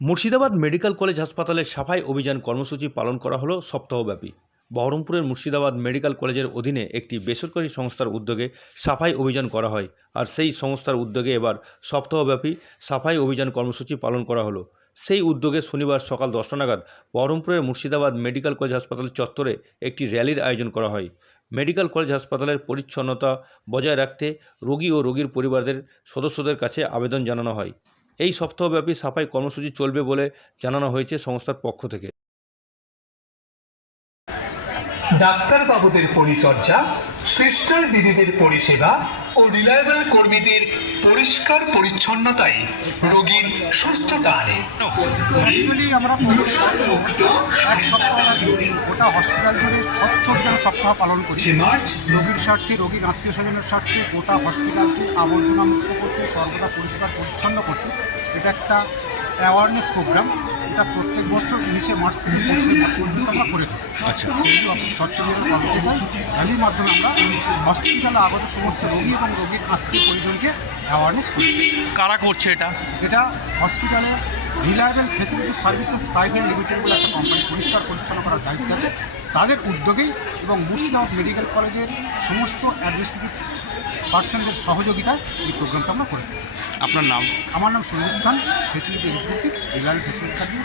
Murshidabad medical college হাসপাতালে সাফাই অভিযান কর্মসূচি পালন করা হলো সপ্তাহব্যাপী। বহরমপুরের মুর্শিদাবাদ মেডিকেল কলেজের অধীনে একটি বেসরকারি সংস্থার উদ্যোগে সাফাই অভিযান করা হয় আর সেই সংস্থার উদ্যোগে এবার সপ্তাহব্যাপী সাফাই অভিযান কর্মসূচি পালন করা হলো। সেই উদ্যোগে শনিবার সকাল দশটা নাগাদ বহরমপুরের মুর্শিদাবাদ মেডিকেল কলেজ হাসপাতাল চত্বরে একটি র্যালির আয়োজন করা হয়। মেডিকেল কলেজ হাসপাতালের পরিচ্ছন্নতা বজায় রাখতে রোগী ও রোগীর পরিবারদের সদস্যদের কাছে আবেদন জানানো হয়। এই সপ্তাহব্যাপী সাফাই কর্মসূচি চলবে বলে জানানো হয়েছে সংস্থার পক্ষ থেকে। ডাক্তারবাবুদের পরিচর্যা সিস্টার দিদিদের পরিষেবা ও রিলায়েবল কর্মীদের পরিষ্কার পরিচ্ছন্নতাই রোগীর সুস্থতা আনে অ্যাকচুয়ালি আমরা এক সপ্তাহ গোটা হসপিটাল জুড়ে স্বচ্ছ সপ্তাহ পালন করি রোগীর স্বার্থে রোগীর আত্মীয় স্বজনের স্বার্থে গোটা হসপিটালকে আবর্জনা মুক্ত করতে সর্বদা পরিষ্কার পরিচ্ছন্ন করতে। এটা একটা অ্যাওয়ারনেস প্রোগ্রাম এটা প্রত্যেক বছর উনিশে মার্চ থেকে পঁচিশে মার্চ পর্যন্ত আমরা করে থাকি। আচ্ছা। সেইগুলো আমরা স্বচ্ছ অভিযান কর্মসূচি র্যালির মাধ্যমে আমরা হসপিটালে আগত সমস্ত রোগী এবং রোগীর আত্মীয় পরিজনকে অ্যাওয়ারনেস করি। কারা করছে এটা? এটা হসপিটালে reliable facility services private limited বলে একটা কোম্পানি পরিষ্কার পরিচ্ছন্ন করার দায়িত্ব আছে। তাদের উদ্যোগেই এবং মুর্শিদাবাদ মেডিকেল কলেজের সমস্ত অ্যাডমিনিস্ট্রেটিভ পার্সনদের সহযোগিতায় এই প্রোগ্রামটা আমরা করে। আপনার নাম আমার নাম Sanjit Khan facility executive Reliance facility service